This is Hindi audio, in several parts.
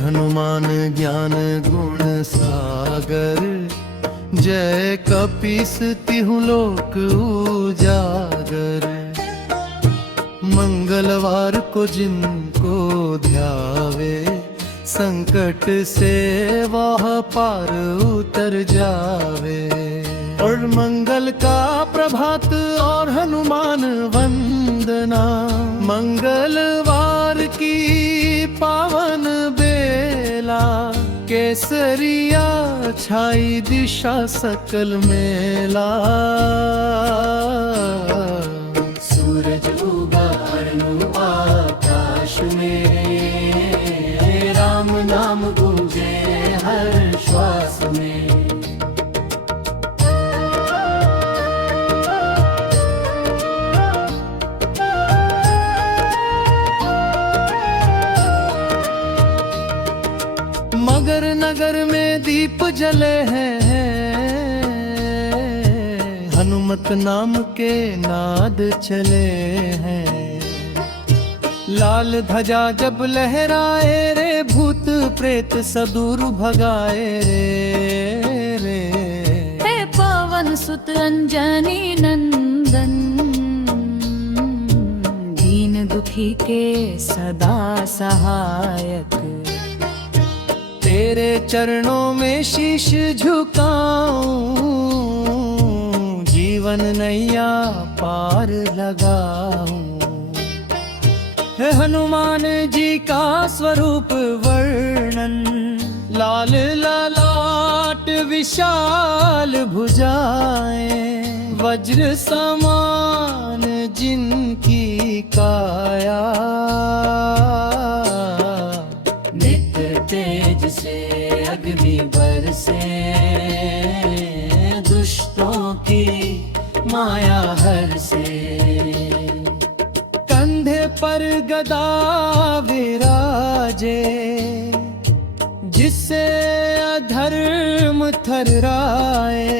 हनुमान ज्ञान गुण सागर, जय कपीस तिहु लोक उजागर। मंगलवार को जिनको ध्यावे, संकट से वह पार उतर जावे। और मंगल का प्रभात और हनुमान वंदना, मंगलवार की पावन बेला, केसरिया छाई दिशा सकल मेला। सूरज उगा आकाश में, राम नाम गूंजे हर श्वास में। मगर नगर में दीप जले हैं, हनुमत नाम के नाद चले हैं। लाल ध्वजा जब लहराए रे, भूत प्रेत सदूर भगाए रे। हे पवन सुत अंजनी नंदन, दीन दुखी के सदा सहायक। तेरे चरणों में शीश झुकाऊं, जीवन नैया पार लगाऊं। है हनुमान जी का स्वरूप वर्णन, लाल ललाट विशाल भुजाएं, वज्र समान जिनकी काया। तेज से अग्नि बरसे, दुष्टों की माया हर से। कंधे पर गदा विराजे, जिससे अधर्म थर्राए।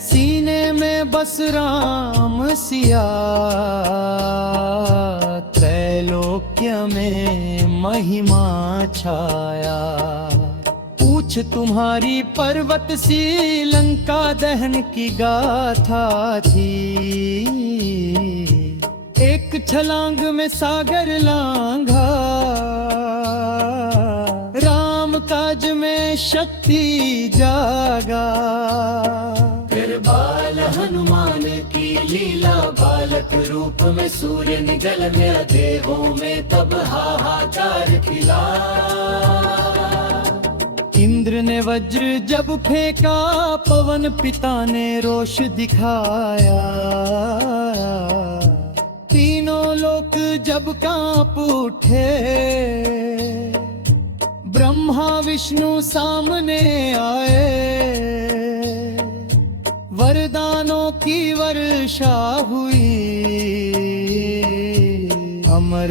सीने में बस राम सिया, त्रैलोक्य में महिमा छाया। पूछ तुम्हारी पर्वत सी लंका दहन की गाथा थी। एक छलांग में सागर लांघा, राम काज में शक्ति जागा। फिर बाल हनुमान की लीला, बालक रूप में सूर्य निगल गया देवों में तब हाहाकार खिला। इंद्र ने वज्र जब फेंका, पवन पिता ने रोष दिखाया। तीनों लोक जब कांप उठे, ब्रह्मा विष्णु सामने आए। वरदानों की वर्षा हुई, अमर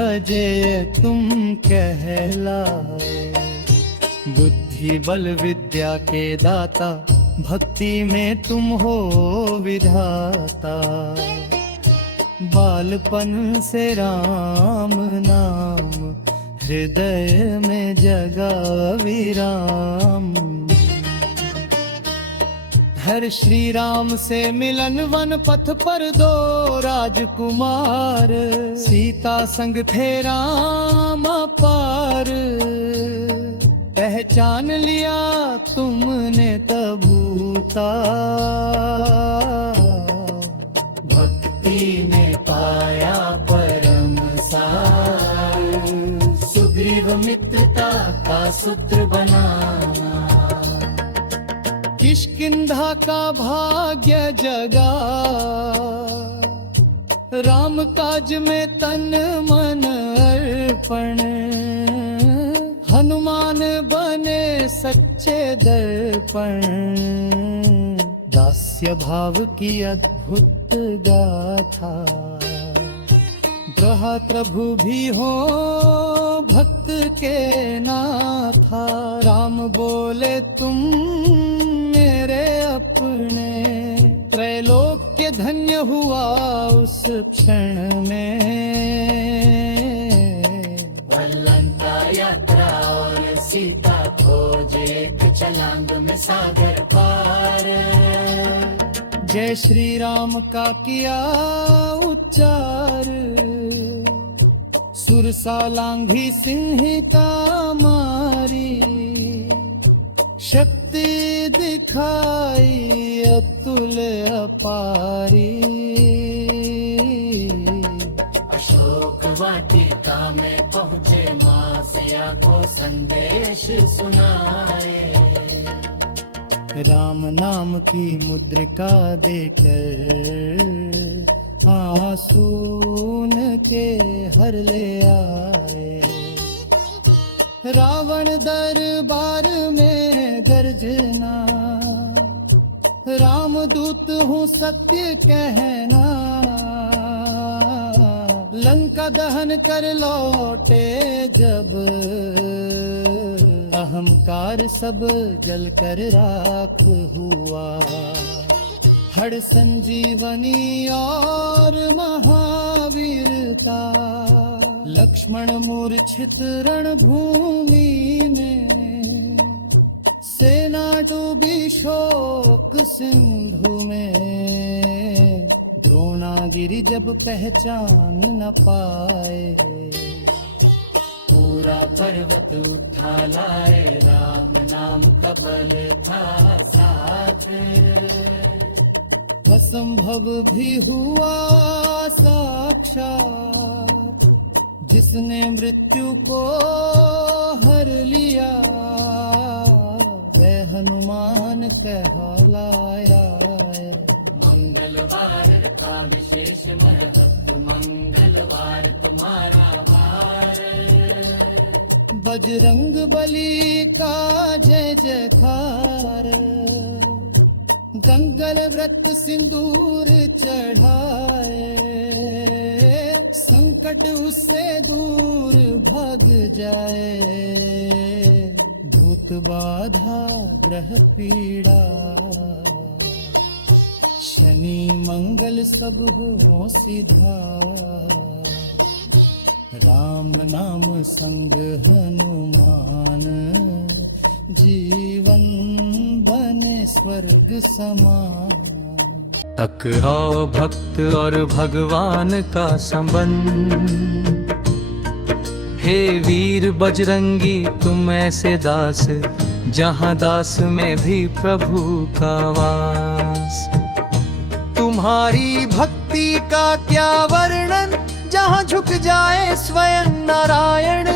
अजय तुम कहलाए। बुद्धि बल विद्या के दाता, भक्ति में तुम हो विधाता। बालपन से राम नाम, हृदय में जगा विराम। हर श्री राम से मिलन वन पथ पर दो राजकुमार। सीता संग थे राम पार, पहचान लिया तुमने तबूता। भक्ति में पाया परम सार, सुग्रीव मित्रता का सूत्र बनाना। किष्किंधा का भाग्य जगा, राम काज में तन मन अर्पण। हनुमान बने सच्चे दर्पण, दास्य भाव की अद्भुत गाथा। ग्रह प्रभु भी हो भक्त के नाथा। राम बोले तुम मेरे अपने, त्रैलोक्य धन्य हुआ उस क्षण में। यात्रा और सीता खोज एक छलांग में सागर पार। जय श्री राम का किया उच्चार, सुरसा लांघी सिंहिका मारी, शक्ति दिखाई अतुल अपारी। अशोक वाटिका में पहुँचे मां सिया को संदेश सुनाए। राम नाम की मुद्रिका देकर आंसू के हर ले आए। रावण दरबार में गर्जना, रामदूत हूँ सत्य कहना। लंका दहन कर लौटे जब, अहंकार सब जल कर राख हुआ। हर संजीवनी और महावीरता, लक्ष्मण मूर्छित रणभूमि में। सेना डूबी शोक सिंधु में, द्रोणागिरि जब पहचान न पाए। पूरा पर्वत उठा लाए, राम नाम का बल था साथ। असंभव भी हुआ साक्षात, जिसने मृत्यु को हर लिया। वह हनुमान कहलाया। मंगलवार का विशेष महत्व, मंगलवार तुम्हारा वार। बजरंग बली का जय जयकार, गंगल व्रत सिंदूर चढ़ाए। संकट उससे दूर भाग जाए, भूत बाधा ग्रह पीड़ा। शनि मंगल सब हो सीधा, राम नाम संग हनुमान। जीवन बने स्वर्ग समान। टकराओ भक्त और भगवान का संबंध। हे वीर बजरंगी तुम ऐसे दास, जहाँ दास में भी प्रभु का वास। तुम्हारी भक्ति का क्या वर्णन, जहाँ झुक जाए स्वयं नारायण।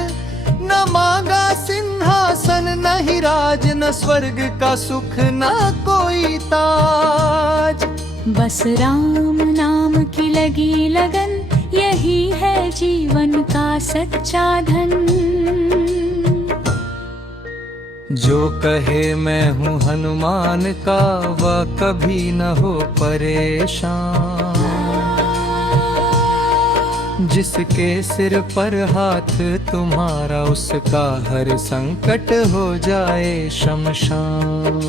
न मांगा सिंहासन न ही राज, न स्वर्ग का सुख न कोई ताज। बस राम नाम की लगी लगन, यही है जीवन का सच्चा धन। जो कहे मैं हूँ हनुमान का, वह कभी न हो परेशान। जिसके सिर पर हाथ तुम्हारा, उसका हर संकट हो जाए शमशान।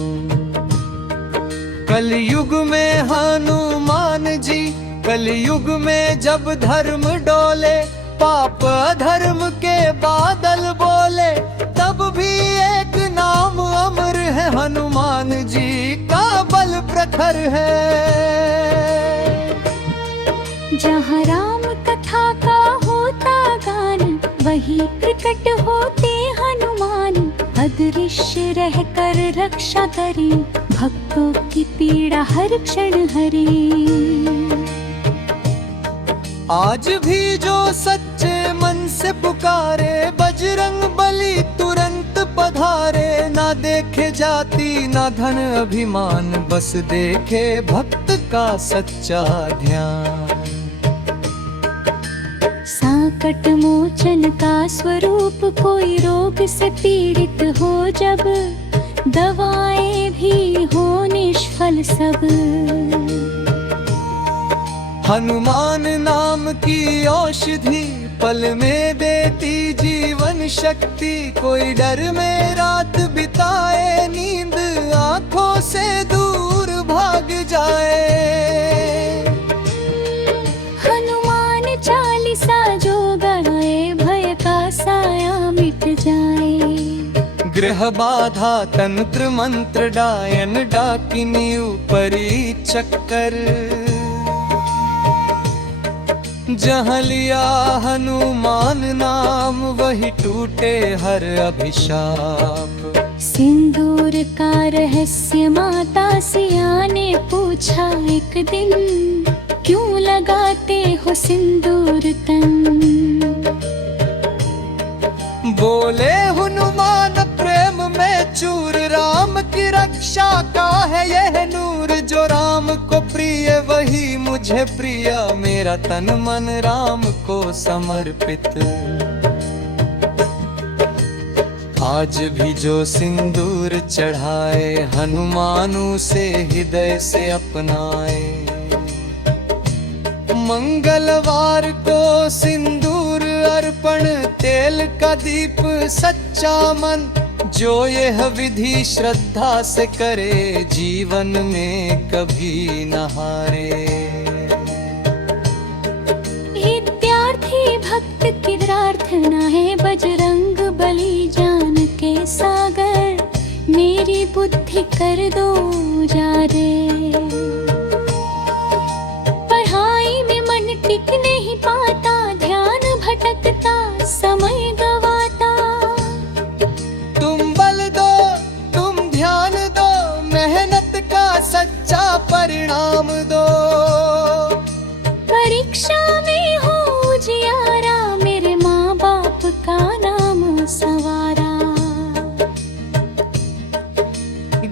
कलयुग में हनुमान जी, कलयुग में जब धर्म डोले। पाप अधर्म के बादल बोले, तब भी एक नाम अमर है। हनुमान जी का बल प्रखर है। जहाँ राम कथा का होता गान, वही प्रकट होते हनुमान। अदृश्य रह कर रक्षा करी, भक्तों की पीड़ा हर क्षण हरी। आज भी जो सच्चे मन से पुकारे, बजरंग बली तुरंत पधारे। ना देखे जाति ना धन अभिमान, बस देखे भक्त का सच्चा ध्यान। संकट मोचन का स्वरूप, कोई रोग से पीड़ित हो जब, दवाएं भी हो निष्फल सब। हनुमान नाम की औषधि, पल में देती जीवन शक्ति। कोई डर में रात बिताए, नींद आंखों से दूर भाग जाए। हनुमान चालीसा जो गाए, भय का साया मिट ग्रह बाधा तंत्र मंत्र डायन डाकिनी ऊपरी चक्कर, जहाँ लिया हनुमान नाम वही टूटे हर अभिशाप। सिंदूर का रहस्य माता सिया ने पूछा एक दिन, क्यों लगाते हो सिंदूर तन? बोले हनुमान प्रेम में चूर, राम की रक्षा का है यह नूर। जो राम को प्रिय वही मुझे प्रिय, मेरा तन मन राम को समर्पित। आज भी जो सिंदूर चढ़ाए, हनुमानों से हृदय से अपनाए। मंगलवार को सिंदूर अर्पण, तेल का दीप सच्चा मन। जो यह विधि श्रद्धा से करे, जीवन में कभी न हारे। विद्यार्थी भक्त की प्रार्थना है, बजरंग बली जान के सागर। मेरी बुद्धि कर दो उजारे, पढ़ाई में मन टिक नहीं पाता, ध्यान भटकता समय गवाता। तुम बल दो, तुम ध्यान दो, मेहनत का सच्चा परिणाम दो। परीक्षा में हो उजियारा, मेरे माँ बाप का नाम सवारा।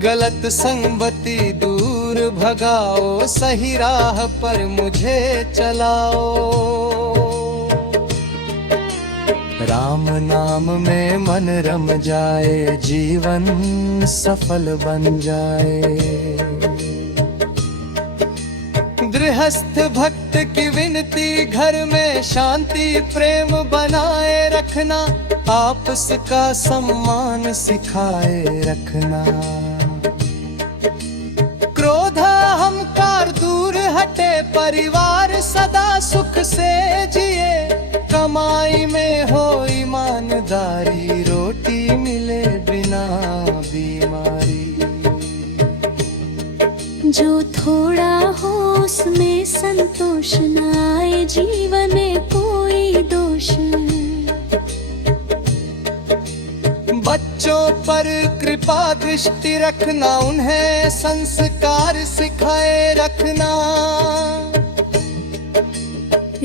गलत संगति दूर भगाओ, सही राह पर मुझे चलाओ। राम नाम में मन रम जाए, जीवन सफल बन जाए। गृहस्थ भक्त की विनती, घर में शांति प्रेम बनाए रखना। आपस का सम्मान सिखाए रखना। क्रोध अहंकार दूर हटे, परिवार सदा सुख से जिए। कमाई में हो ईमानदारी, रोटी मिले बिना बीमारी। जो थोड़ा हो उसमें संतोष न आए, जीवन में कोई दोष। बच्चों पर कृपा दृष्टि रखना, उन्हें संस्कार सिखाए रखना।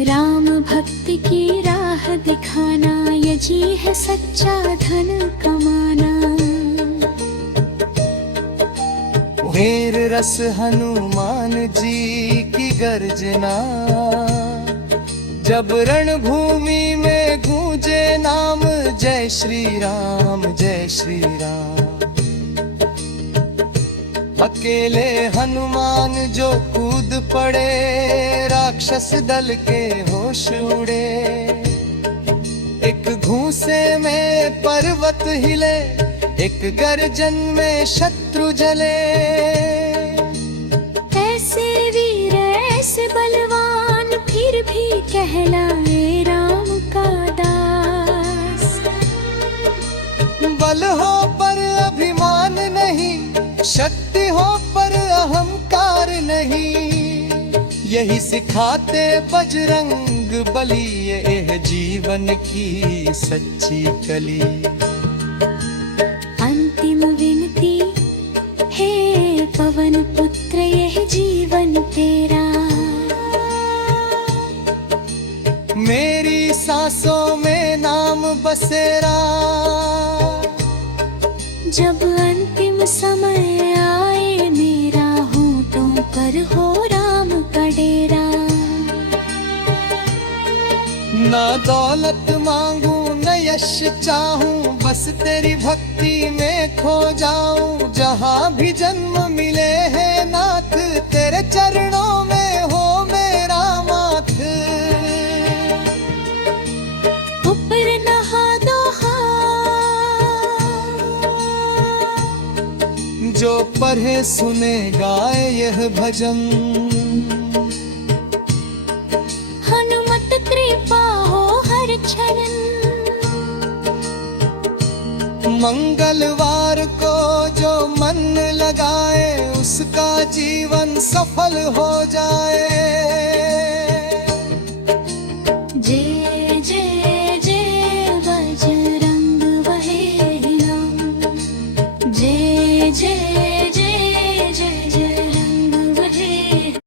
राम भक्ति की राह दिखाना, यही है सच्चा धन कमाना। वीर रस हनुमान जी की गर्जना, जब रणभूमि में गूंजे नाम। जय श्री राम, जय श्री राम। अकेले हनुमान जो कूद पड़े, राक्षस दल के होश उड़े। एक घूंसे में पर्वत हिले, एक गर्जन में शत्रु जले। ऐसे वीर ऐसे बलवान, फिर भी कहलाए राम का दास। बल हो पर अभिमान नहीं, शक्ति हो पर अहंकार नहीं। यही सिखाते बजरंग बली, ये जीवन की सच्ची कली। अंतिम विनती हे पवन पुत्र, यह जीवन तेरा। मेरी सांसों में नाम बसेरा। जब अंतिम समय आए, मेरा होठों पर हो राम का डेरा। ना दौलत मांगू न यश चाहूं, बस तेरी भक्ति में खो जाऊं। जहां भी जन्म मिले है नाथ, तेरे चरणों में हो मेरा माथ। ऊपर नहा दो जो पढ़े सुने गाए यह भजन। हनुमत कृपा हो हर क्षण। मंगलवार को जो मन लगाए उसका जीवन सफल हो जाए।